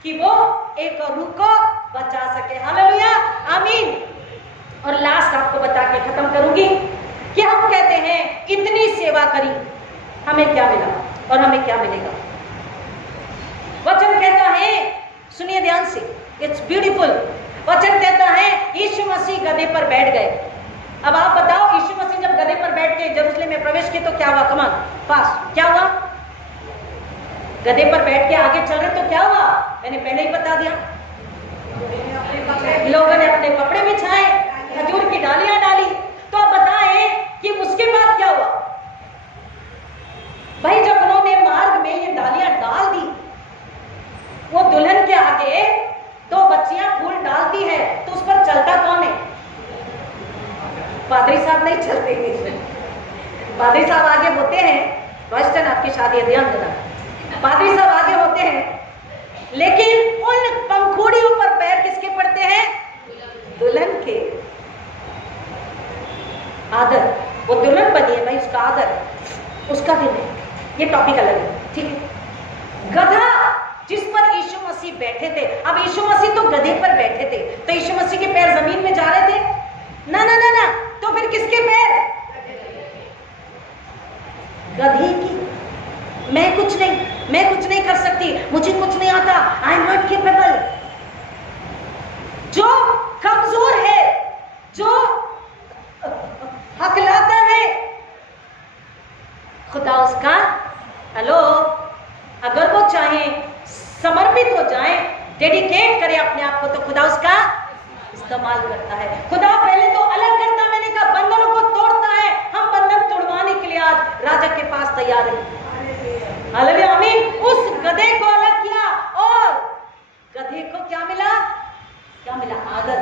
कि वो एक और रूह को बचा सके। हालेलुया, आमीन। और लास्ट आपको बता के खत्म करूंगी कि हम कहते हैं इतनी सेवा करी, हमें क्या मिला और हमें क्या मिलेगा? वचन कहता है, सुनिए ध्यान से, इट्स ब्यूटीफुल। वचन कहता है यीशु मसीह गधे पर बैठ गए। अब आप बताओ, यीशु मसीह जब गधे पर बैठ के यरूशलेम में प्रवेश किए तो क्या हुआ? कमान फास्ट, क्या हुआ? गधे पर बैठ के आगे चल रहे तो क्या हुआ? मैंने पहले ही बता दिया, लोगों ने अपने कपड़े बिछाए, खजूर की डालियां डाली। तो आप बताएं कि उसके बाद क्या हुआ? भाई जब उन्होंने मार्ग में ये डालियां डाल दी, वो दुल्हन के आगे 2 बच्चियां फूल डालती है, तो उस पर चलता कौन है? पादरी साहब नहीं चलते हैं इसमें, पादरी साहब आगे होते हैं। वेस्टर्न आपकी शादी है, ध्यान देना, पादरी साहब आगे होते हैं, लेकिन उन पंखुड़ियों पर पैर किसके पड़ते हैं? दुल्हन के। आदर, वो दुल्हन बनी है भाई, उसका आदर है, उसका दिन है, ये टॉपिक अलग है, ठीक है। गधा जिस पर यीशु मसीह बैठे थे, अब यीशु मसीह तो गधे पर बैठे थे, तो यीशु मसीह के पैर जमीन में जा रहे थे? ना ना ना ना, तो फिर किसके पैर? गधे की। सेपरेट करे अपने आप को, तो खुदा उसका इस्तेमाल करता है। खुदा पहले तो अलग करता, मैंने कहा बंधनों को तोड़ता है। हम बंधन तोड़वाने के लिए आज राजा के पास तैयार हैं। हालेलुया, आमीन। उस गधे को अलग किया और गधे को क्या मिला? क्या मिला? आदर।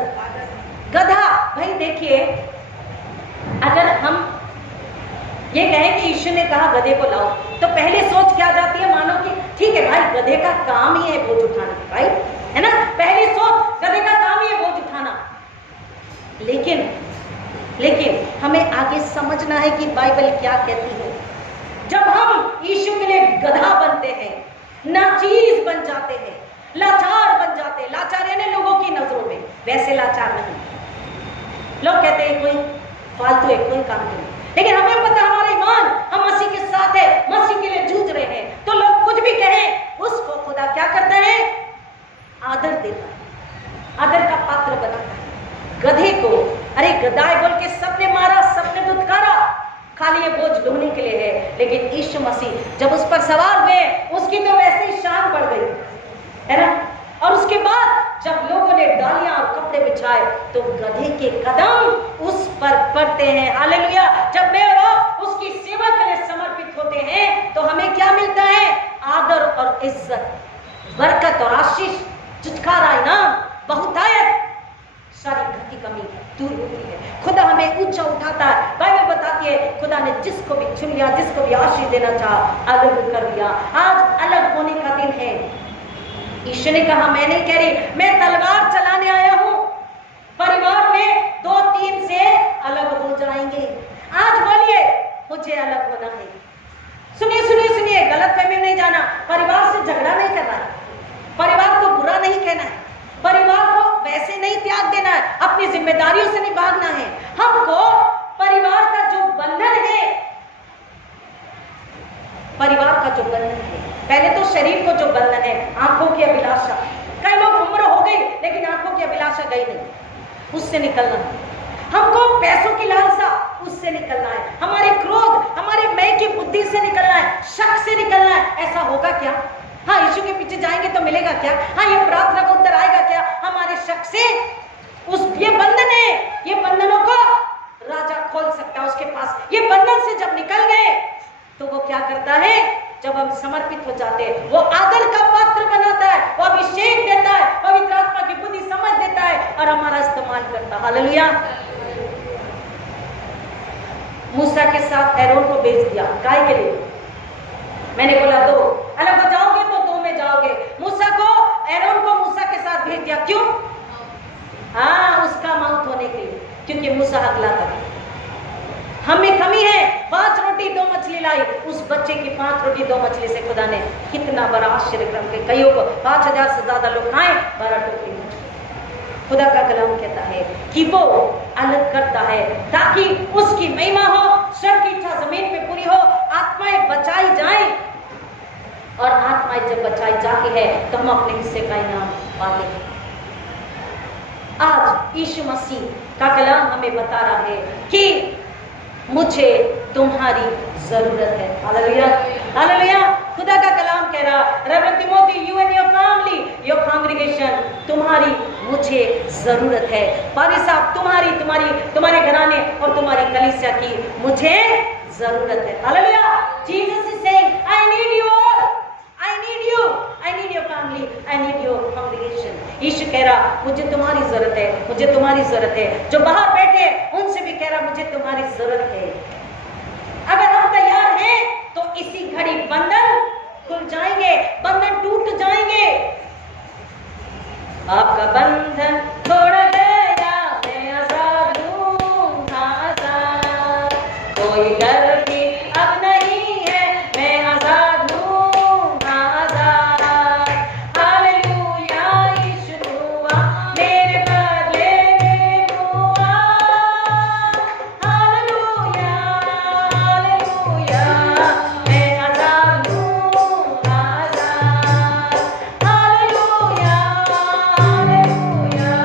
गधा, भाई देखिए, अगर हम ये कहें कि यीशु ने कहा गधे को लाओ, तो पहले सोच क्या जाती है, मानो कि ठीक है भाई, गधे का काम ही है बोझ उठाना, राइट, है ना? पहली सोच गधे का काम ही है बोझ उठाना। लेकिन हमें आगे समझना है कि बाइबल क्या कहती है। जब हम यीशु के लिए गधा बनते हैं, नाचीज बन जाते हैं, लाचार बन जाते हैं, लाचार यानी लोगों की नजरों में, वैसे लाचार नहीं। लोग कहते हैं कोई फालतू है, कोई काम नहीं, लेकिन हमें पता हमारा ईमान, हम मसीह के साथ है, मसीह के लिए जूझ रहे हैं, तो लोग कुछ भी कहें, उसको खुदा क्या करता है? आदर देता है, आदर का पात्र बनाता है। गधे को अरे गधाए बोल के सबने मारा, सबने दुत्कारा, खाली ये बोझ ढोने के लिए है। लेकिन यीशु मसीह जब उस पर सवार हुए, उसकी तो वैसे ही शान बढ़ गई, है ना? और उसके बाद जब लोगों ने डालियां और कपड़े बिछाए, तो गधे के कदम उस पर पड़ते हैं। हालेलुया। जब मैं और आप उसकी सेवा के लिए समर्पित होते हैं, तो हमें क्या मिलता है? आदर और इज्जत, बरकत और आशीष, छुटकारा, इनाम, बहुतायत, सारी घर की कमी दूर होती है। खुदा हमें ऊंचा उठाता है। बाइबल बताती है खुदा ने जिसको भी चुन लिया, जिसको भी आशीष देना चाहा, अलग कर दिया। आज अलग होने का दिन है। यीशु ने कहा, मैं नहीं कह रही, मैं तलवार चलाने आया हूं, परिवार में 2-3 से अलग हो जाएंगे। आज बोलिए मुझे अलग होना है। सुनिए सुनिए सुनिए, गलत फहमी में नहीं जाना। परिवार से झगड़ा नहीं करना है, परिवार को बुरा नहीं कहना है, परिवार को वैसे नहीं त्याग देना है, अपनी जिम्मेदारियों से नहीं भागना है। हमको परिवार का जो बंधन है, परिवार का जो बंधन है, पहले तो शरीर को जो बंधन है, आंखों की अभिलाषा, कई लोग उम्र हो गई लेकिन आंखों की अभिलाषा गई नहीं, उससे निकलना है। हमको पैसों की लालसा, उससे निकलना है। हमारे क्रोध, हमारे मैं की बुद्धि से निकलना है, शक से निकलना है। ऐसा होगा क्या? हाँ, यीशु के पीछे जाएंगे तो मिलेगा क्या? हाँ, ये प्रार्थना का उत्तर आएगा क्या? हमारे शक से ये बंधन है, ये बंधनों को राजा खोल सकता है उसके पास। ये बंधन से जब निकल गए, तो वो क्या करता है? जब हम समर्पित हो जाते हैं, वो आदर का पात्र बनाता है, वो अभिषेक देता है, पवित्र आत्मा की बुद्धि समझ देता है और हमारा इस्तेमाल करता है। हालेलुया। मूसा के साथ एरोन को भेज दिया, काय के लिए? मैंने बोला 2 अलग हो जाओगे तो 2 में जाओगे। मूसा को, एरोन को मूसा के साथ भेज दिया, क्यों? हाँ, उसका मौत होने के लिए, क्योंकि मूसा हकलाता था। हमें कमी है, 5 रोटी 2 मछली लाई, उस बच्चे की 5 रोटी 2 मछली से खुदा ने कितना बड़ा आश्चर्य क्रम के, कईयों को 5000 से ज्यादा लोग खाए, 12 टोकरी। खुदा का कलाम कहता है कि वो अलग करता है ताकि उसकी महिमा हो, स्वर्ग की इच्छा जमीन पे पूरी हो, आत्माएं बचाई जाएं, और आत्माएं जब बचाई जाती है तो हम अपने हिस्से का इनाम पाते हैं। आज यीशु मसीह का कलाम हमें बता रहा है कि मुझे तुम्हारी जरूरत है। Hallelujah, hallelujah. खुदा का कलाम कह रहा, reverend Timothy, you and your family, your congregation, तुम्हारी मुझे जरूरत है। पारी साहब, तुम्हारे घराने और तुम्हारी कलीसिया की मुझे जरूरत है। हालेलुया। Jesus is saying, I need you all, I need you, I need your family, I need your congregation. यीशु कह रहा, मुझे तुम्हारी जरूरत है, मुझे तुम्हारी जरूरत है। जो बाहर बैठे उनसे भी कह रहा, मुझे तुम्हारी जरूरत है। अगर हम तैयार हैं तो इसी घड़ी बंधन खुल जाएंगे, बंधन टूट जाएंगे। आपका बंधन तोड़ गया, मैं आजाद हूँ, आजाद, कोई डर भी अब नहीं है, मैं आजाद हूँ, आजाद। हालेलुया, यीशु हुआ मेरे बदले में हुआ। हालेलुया, हालेलुया, मैं आजाद हूँ, आजाद। हालेलुया, हालेलुया,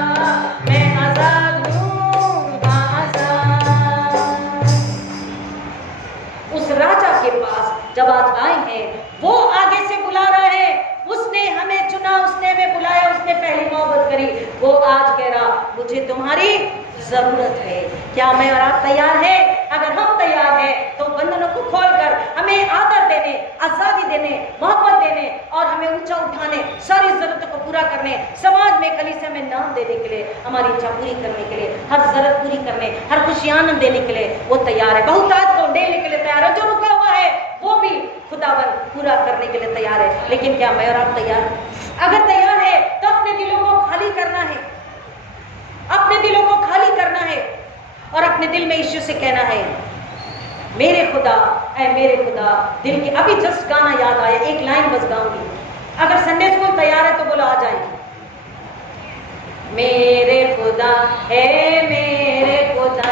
वो आज कह रहा मुझे तुम्हारी जरूरत है। क्या मैं और आप तैयार हैं? अगर हम तैयार हैं तो बंधनों को खोलकर हमें आदर देने, आजादी देने, मोहब्बत देने और हमें ऊंचा उठाने, सारी जरूरतों को पूरा करने, समाज में कलीसिया में नाम देने के लिए, हमारी इच्छा पूरी करने के लिए, हर जरूरत पूरी करने, हर खुशी आनंद देने के लिए वो तैयार है। बहुतायत को देने के लिए तैयार है। जो रुका हुआ है वो भी खुदावन पूरा करने के लिए तैयार है। लेकिन क्या मैं और आप तैयार हैं? अगर तैयार है तो अपने दिलों को खाली करना है, अपने दिलों को खाली करना है और अपने दिल में यीशु से कहना है मेरे खुदा, ऐ मेरे खुदा। दिल की अभी जस्ट गाना याद आया, एक लाइन बस गाऊंगी। अगर संडे स्कूल तैयार है तो बोलो आ जाएंगे। मेरे खुदा है मेरे खुदा,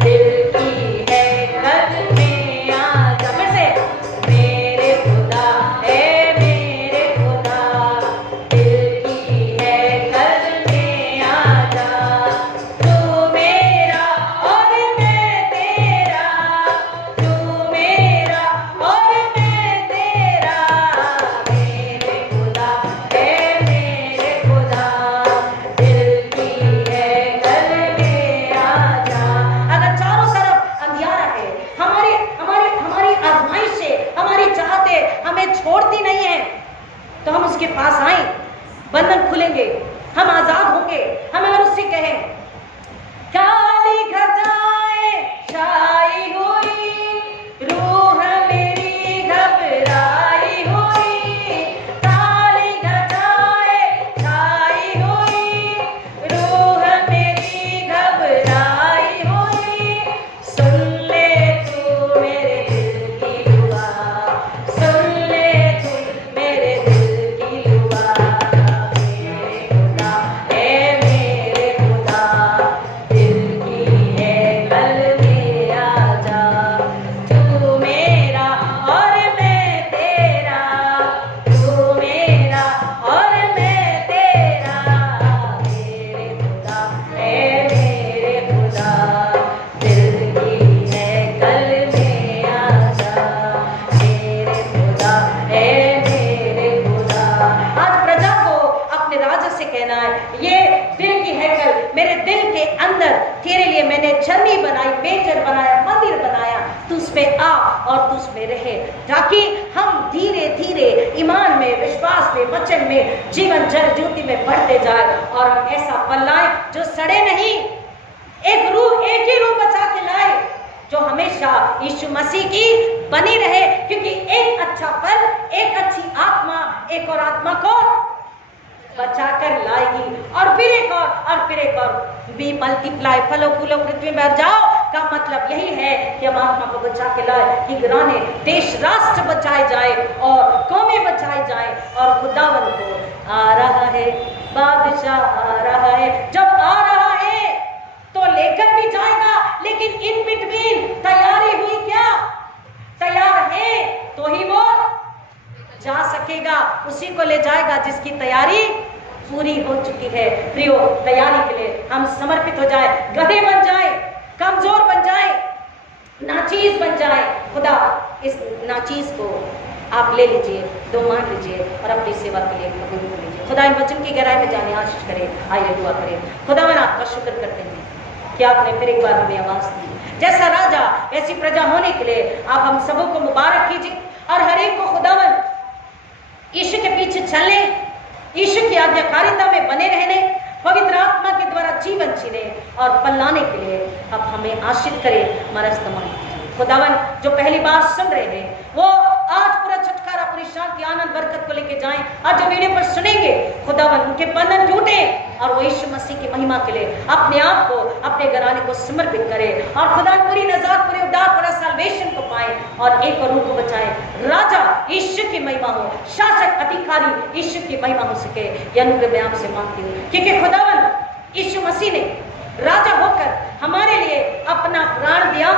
दिल की है कल में आजा। फिर से मेरे खुदा है मेरे खुदा, दिल की है कल में आजा। तू मेरा और मैं तेरा, तू मेरा और मैं तेरा। मेरे खुदा है मेरे खुदा, दिल की है कल में आजा। अगर चारों तरफ अंधियारा है, हमारी हमारी हमारी आजमाइशें, हमारी चाहते हमें छोड़ती नहीं है, तो हम उसके पास आए, बंधन खुलेंगे, हम आजाद होंगे। हम अगर उससे कहें काली घटाएं छाई हुई, रूह मेरी घबराई हुई। काली घटाएं छाई हुई, रूह मेरी घबराई हुई। सुन ले तू मेरे दिल की दुआ, सुन ले तू मेरे दिल की दुआ। मेरे खुदा है मेरे खुदा, दिल की है कल में आजा। तू मेरा और मैं तेरा, तू मेरा और मैं तेरा। मेरे खुदा है मेरे खुदा, दिल की है कल में आजा। मेरे खुदा है मेरे खुदा। आज प्रजा को अपने राजा से कहना है ये दिल की हैकल, मेरे दिल के अंदर तेरे लिए मैंने झरनी बनाई, मेजर बनाया, मंदिर बनाया। तू उसमें आ और तू उसमें रहे, ताकि हम धीरे धीरे ईमान में, विश्वास में, वचन में, जीवन जल ज्योति में बढ़ते जाए और हम ऐसा फल लाए जो सड़े नहीं। एक रूह, एक ही रूह बचा के लाए जो हमेशा यीशु मसीह की बनी रहे, क्योंकि एक अच्छा फल, एक अच्छी आत्मा एक और आत्मा को बचाकर लाएगी और फिर एक और फिर एक और। बी मल्टीप्लाई, फलो फूलो पृथ्वी में भर जाओ का मतलब यही है कि हम आत्मा को बचा के लाए, कि घराने, देश, राष्ट्र बचाए जाए और कौमें बचाई जाए। और खुदावन को आ रहा है, बादशाह आ रहा है। जब आ रहा है तो लेकर भी जाएगा, लेकिन इन बिटवीन तैयारी हुई क्या? तैयार है तो ही वो जा सकेगा, उसी को ले जाएगा जिसकी तैयारी पूरी हो चुकी है। प्रियो, तैयारी के लिए हम समर्पित हो जाए, गधे बन जाए, कमजोर बन जाए, नाचीज बन जाए। खुदा इस नाचीज को आप ले लीजिए, दो मान लीजिए और अपनी सेवा के लिए कबूल कर लीजिए। खुदा इन वचन की गहराई में जाने आशीष करे। आइए दुआ करें। खुदा मैं आपका शुक्र करते हैं कि आपने फिर एक बार हमें आवाज दी। जैसा राजा ऐसी प्रजा होने के लिए आप हम सबों को मुबारक कीजिए और हर एक को खुदावन यीशु के पीछे चलने, यीशु की आज्ञाकारिता में बने रहने, पवित्र आत्मा के द्वारा जीवन जीने और फल लाने के लिए अब हमें आशीष करें, हमारा इस्तेमाल कीजिए। खुदावन जो पहली बार सुन रहे हैं वो आज पूरा छुटकारा, पूरी शांति, आनंद, बरकत को लेके जाएं। आज जो वीडियो पर सुनेंगे खुदावन उनके बंधन टूटे और वो यीशु मसीह की महिमा के लिए अपने आप को, अपने घराने को समर्पित करें और खुदा पूरी नजात, पूरे उद्धार, पूरा साल्वेशन को पाए और एक और रूह को बचाएं। राजा यीशु की महिमा हो, शासक अधिकारी यीशु की महिमा हो सके, यह अनुग्रह मैं आपसे मांगती हूँ, क्योंकि खुदावन यीशु मसीह ने राजा होकर हमारे लिए अपना प्राण दिया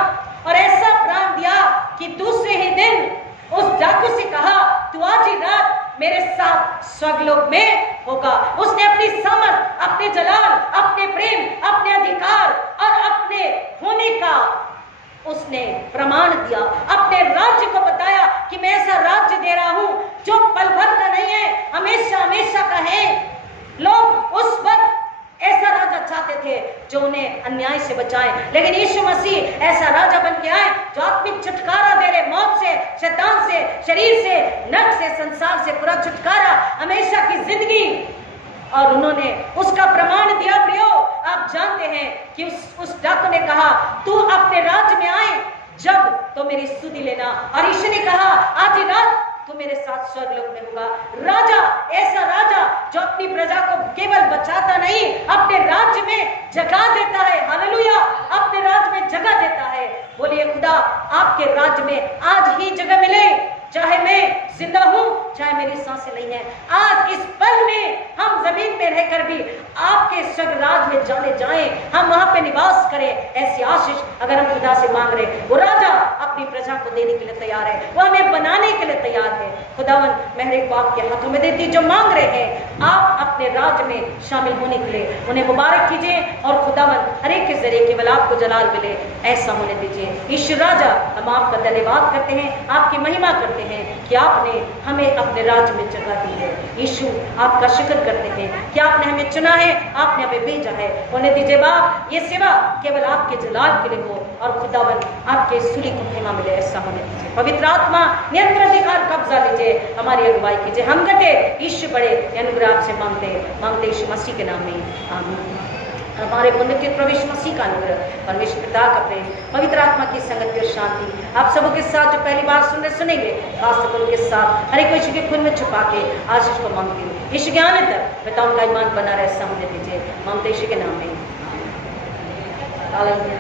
और ऐसा प्राण दिया कि दूसरे ही दिन उस डाकू से कहा तू आज ही रात मेरे साथ स्वर्गलोक में होगा। उसने अपनी सामर्थ, अपने जलाल, अपने प्रेम, अपने अधिकार और अपने होने का उसने प्रमाण दिया, अपने राज्य को बताया कि मैं ऐसा राज्य दे रहा हूं जो पल भर का नहीं है, हमेशा हमेशा का है। लोग उस वक्त जो उन्हें अन्याय से बचाए। लेकिन यीशु मसीह ऐसा राजा बन के आए जो आत्मिक छुटकारा दे रहे, मौत से, शैतान से, शरीर से, नर्क से, संसार से पूरा छुटकारा, हमेशा की जिंदगी। और उन्होंने उसका प्रमाण दिया। प्रियो, आप जानते हैं कि उस डाकू ने कहा, तू अपने राज्य में आए जब तो मेरी स्तुति लेना। और यीशु ने कहा, आज ही रात तू मेरे साथ स्वर्गलोक में होगा। राजा, ऐसा राजा जो अपनी प्रजा को केवल बचाता नहीं, अपने राज्य में जगह देता है। हालेलुया, अपने राज्य में जगह देता है। बोलिए, खुदा आपके राज्य में आज ही जगह मिले, चाहे मैं जिंदा हूं, चाहे मेरी सांसें नहीं है। आज इस पल में हम जमीन में रहकर भी आपके स्वर्ग राज में चले जाएं, हम वहां पे निवास करें। ऐसी आशीष अगर हम खुदा से मांग रहे, वो राजा अपनी प्रजा को देने के लिए तैयार है, वो हमें बनाने के लिए तैयार है। खुदावन मेरे बाप के हाथों में देती जो मांग रहे हैं, आप अपने राज में शामिल होने के लिए उन्हें मुबारक कीजिए। और खुदावन हर एक के जरिए केवल आपको जलाल मिले, ऐसा होने दीजिए। ईश्वर राजा, हम आपका धन्यवाद करते हैं, आपकी महिमा करते हैं कि आपने हमें अपने राज्य में जगह दी है। यीशु, आपका शुक्र करते हैं कि आपने हमें चुना है, आपने हमें भेजा है। होने दीजिए बाप, ये सेवा केवल आपके जलाल के लिए हो और खुदावन आपके सूली को महिमा मिले, ऐसा होने दीजिए। पवित्र आत्मा नियंत्रण अधिकार कब्जा लीजिए, हमारी अगुवाई कीजिए। हम घटे, यीशु बढ़े, अनुग्रह आपसे मांगते यीशु मसीह के नाम में, आमीन। हमारे पुण्य प्रवेश मसीह का अनुग्रह, परमेश्वर पिता का प्रेम, पवित्र आत्मा की संगति और शांति आप सबों के साथ जो पहली बार सुनेंगे, खासतौर उनके साथ हर एक यीशु के खून में छुपा के आशीष को मांगती हूँ। यीशु के आने तक पिताओं का ईमान बना रहे, ऐसा होने दीजिए। मांगते यीशु के नाम में, हालेलुया।